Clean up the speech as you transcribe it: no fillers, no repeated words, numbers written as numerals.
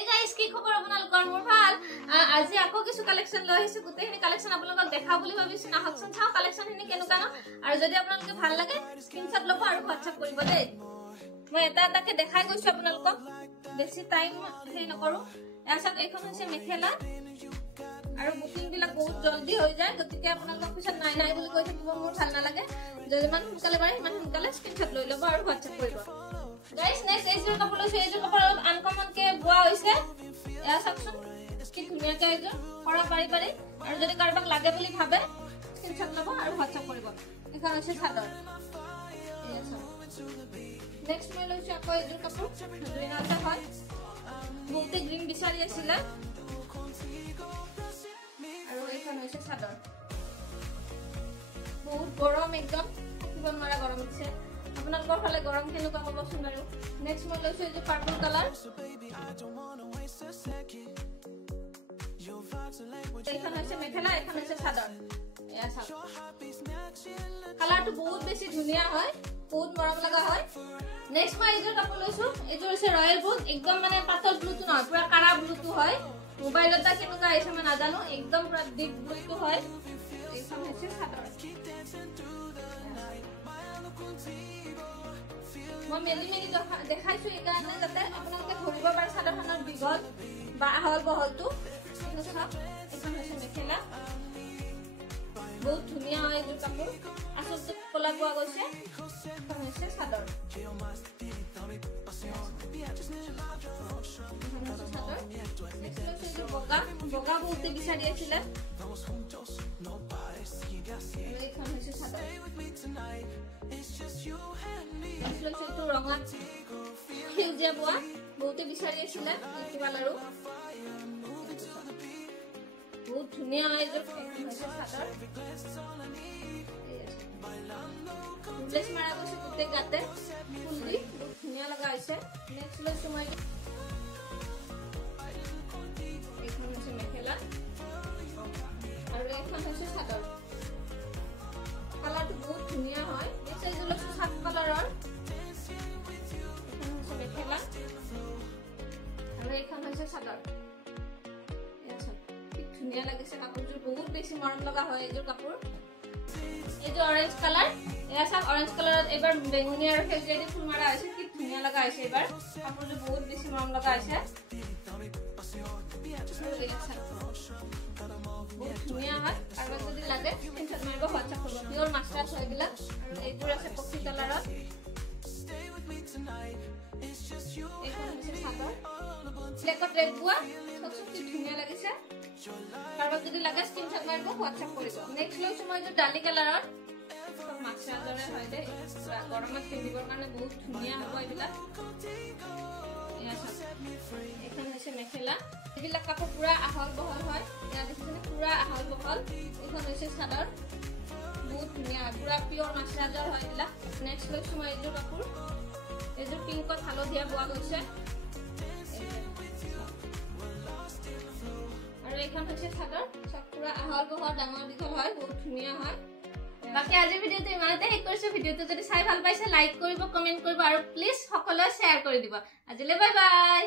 Hey guys, কি খবৰ আপোনালোকৰ মোৰ ভাল আজি আকৌ কিছু কালেকচন লৈ আহিছো গুটেখিনি কালেকচন আপোনালোকক দেখা বুলি ভাবিছো নাহকচোন চাও কালেকচন হিনি কেনেকা ন আৰু যদি আপোনালোকে ভাল লাগে স্ক্ৰিনশ্বট ল'ব আৰু WhatsApp কৰিব দেই মই এটা এটাকে দেখাই গৈছো আপোনালোকক বেছি টাইম হেই নকৰো এছাক এখন হৈছে মেখেলা আৰু বুকিং বিলাক বহুত জলদি হৈ যায় গতিকে আপোনালোকক পিছত নাই নাই বুলি কৈ থাকিব মোৰ ভাল নালাগে যদি মান সোনকালে পাৰে ইমান সোনকালে স্ক্ৰিনশ্বট লৈ ল'ব আৰু WhatsApp কৰিব Guys, next is your couple of shades of uncommon ke boa hoise. Ya saksun. Ki dhuniya ka ejo pora pari pari. Aru jodi karbak lage boli bhabe, screenshot labo aru WhatsApp koribo. Ekhon hoise sador. Next moi loisu ako ejo couple. Duina ta hoy. Bote green bisari asila. Aru ekhon hoise sador. Bahut gorom ekdom. Kibon mara gorom dise. আপোনালোকৰ ফালে গৰম কেনেকুৱা হ'বচোন আৰু next মই লৈছো এই যে purple colour এইখন আছে মেখেলা এইখন আছে চাদৰ এয়া চাওক কালাৰটো বহুত বেছি ধুনীয়া হয় বহুত মৰম লগা হয় নেক্সট মই এই যে কাপোৰ লৈছো এইটো হৈছে ৰয়েল ব্লু একদম মানে পাতল ব্লুটো নহয় পুৰা কাৰা ব্লুটো হয় মোবাইলত কেনেকুৱা আহিছে মই নাজানো একদম পুৰা ডিপ ব্লুটো হয় এইখন হৈছে চাদৰ মই মেলি মেলি দেখাইছো এই কাৰণে যাতে আপোনালোকে ধৰিব পাৰে চাদৰখনৰ বিগল বা আহল বহলটো এখন হৈছে মেখেলা বহুত ধুনীয়া হয় এই কাপোৰ আচলতে কলা পোৱা গৈছে এখন হৈছে চাদৰ বগা বগা বহুতে বিচাৰি আছিলে এইখন হৈছে চাদৰ এইটো ৰঙা সেউজীয়া বোৱা বহুতে বিচাৰি আছিলে কিবাল আৰু বহুত ধুনীয়া হয় যে চাদৰ ব্লেছ মাৰা গৈছে গোটেই গাতে ফুল দি ধুনীয়া লগা হৈছে নেক্সট লৈছো মই এইখন হৈছে মেখেলা আৰু এইখন হৈছে চাদৰ কালাৰটো বহুত ধুনীয়া হয় নেক্সট এইটো লৈছো সাত কালাৰৰ এইখন হৈছে মেখেলা আৰু এইখন হৈছে চাদৰ ধুনীয়া লাগিছে কাপোৰযোৰ বহুত বেছি মৰম লগা হয় এইযোৰ কাপোৰ এইটো অৰেঞ্জ কালাৰ এয়া চাওক অৰেঞ্জ কালাৰত এবাৰ বেঙুনী আৰু সেউজীয়া দি ফুল মাৰা হৈছে কি ধুনীয়া লগা হৈছে এবাৰ কাপোৰযোৰ বহুত বেছি মৰম লগা হৈছে ধুনীয়া হয় আৰু যদি লাগে স্ক্ৰিনশ্বট মাৰিব WhatsApp কৰিব পিয়ৰ মাষ্টাৰ হয় এইবিলাক আৰু এইবোৰ আছে কফি কালাৰত এইখন হৈছে চাদৰ ব্লেকত ৰেড বোৱা কি ধুনীয়া লাগিছে কাৰোবাক যদি লাগে স্ক্ৰিনশ্বট মাৰিব WhatsApp কৰিব নেক্সট লৈছো মই এইটো ডালি কালাৰত মাছাজৰে হয় দে গৰমত পিন্ধিবৰ কাৰণে বহুত ধুনীয়া হ'ব এইবিলাক এইখন হৈছে মেখেলা এইবিলাক কাপোৰ পুৰা আহল বহল হয় ইয়াত দেখিছেনে পুৰা আহল বহল এইখন হৈছে চাদৰ বহুত ধুনীয়া পুৰা পিয়ৰ মাছাজৰ হয় এইবিলাক নেক্সট লৈছো মই এইযোৰ কাপোৰ এইযোৰ পিংকত হালধীয়া বোৱা গৈছে আৰু এইখন হৈছে চাদৰ সব পুৰা আহল বহল ডাঙৰ দীঘল হয় বহুত ধুনীয়া হয় বাকি আজি ভিডিওটো ইমানতে শেষ কৰিছো ভিডিওটো যদি চাই ভাল পাইছে লাইক কৰিব কমেন্ট কৰিব আৰু প্লিজ সকলোৱে শ্বেয়াৰ কৰি দিব আজিলৈ বাই বাই